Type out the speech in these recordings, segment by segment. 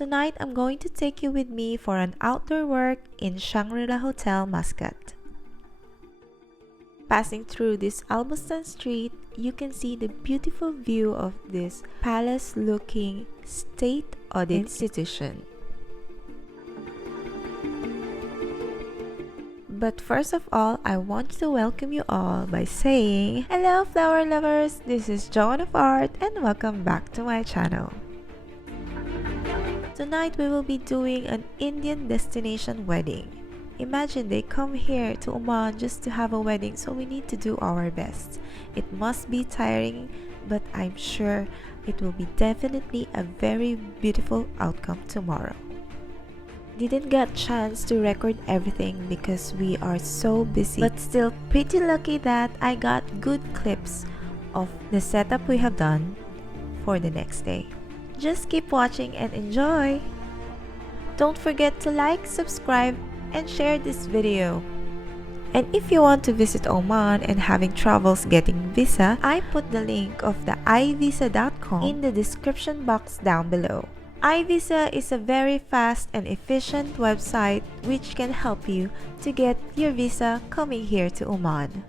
Tonight, I'm going to take you with me for an outdoor work in Shangri-La Hotel, Muscat. Passing through this Almustan street, you can see the beautiful view of this palace-looking state audit institution. But first of all, I want to welcome you all by saying, hello flower lovers, this is Joan of Art and welcome back to my channel. Tonight we will be doing an Indian destination wedding. Imagine they come here to Oman just to have a wedding, so we need to do our best. It must be tiring, but I'm sure it will be definitely a very beautiful outcome tomorrow. Didn't get chance to record everything because we are so busy, but still pretty lucky that I got good clips of the setup we have done for the next day. Just keep watching and enjoy! Don't forget to like, subscribe, and share this video. And if you want to visit Oman and having troubles getting visa, I put the link of the ivisa.com in the description box down below. iVisa is a very fast and efficient website which can help you to get your visa coming here to Oman.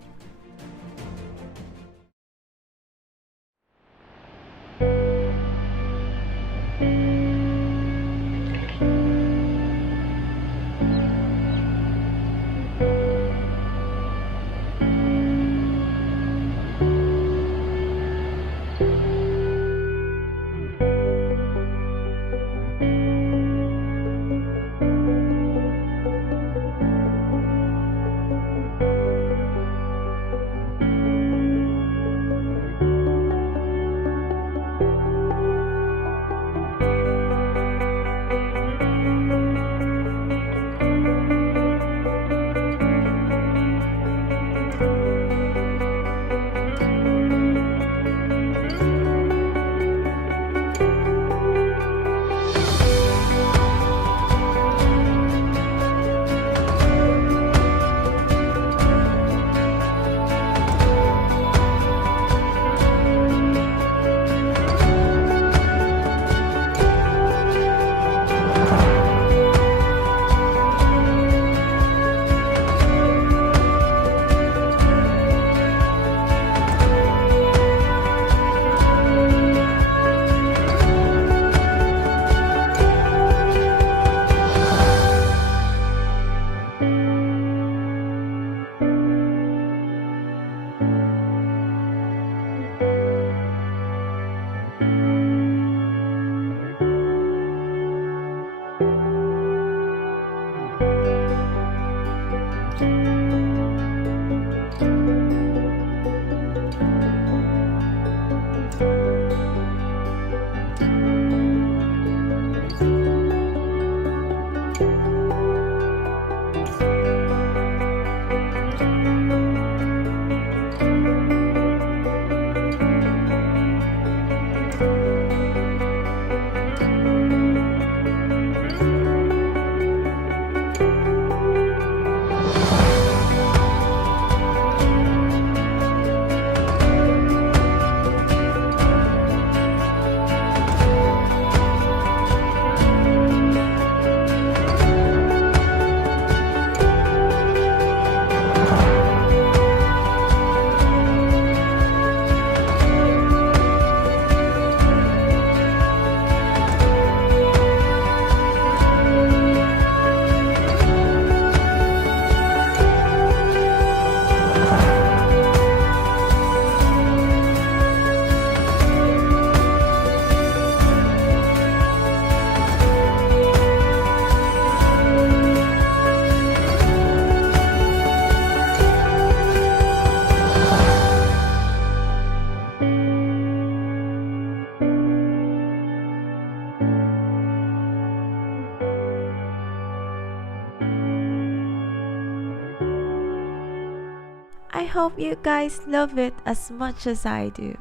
I hope you guys love it as much as I do.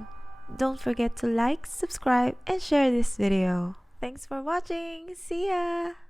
Don't forget to like, subscribe, and share this video. Thanks for watching. See ya!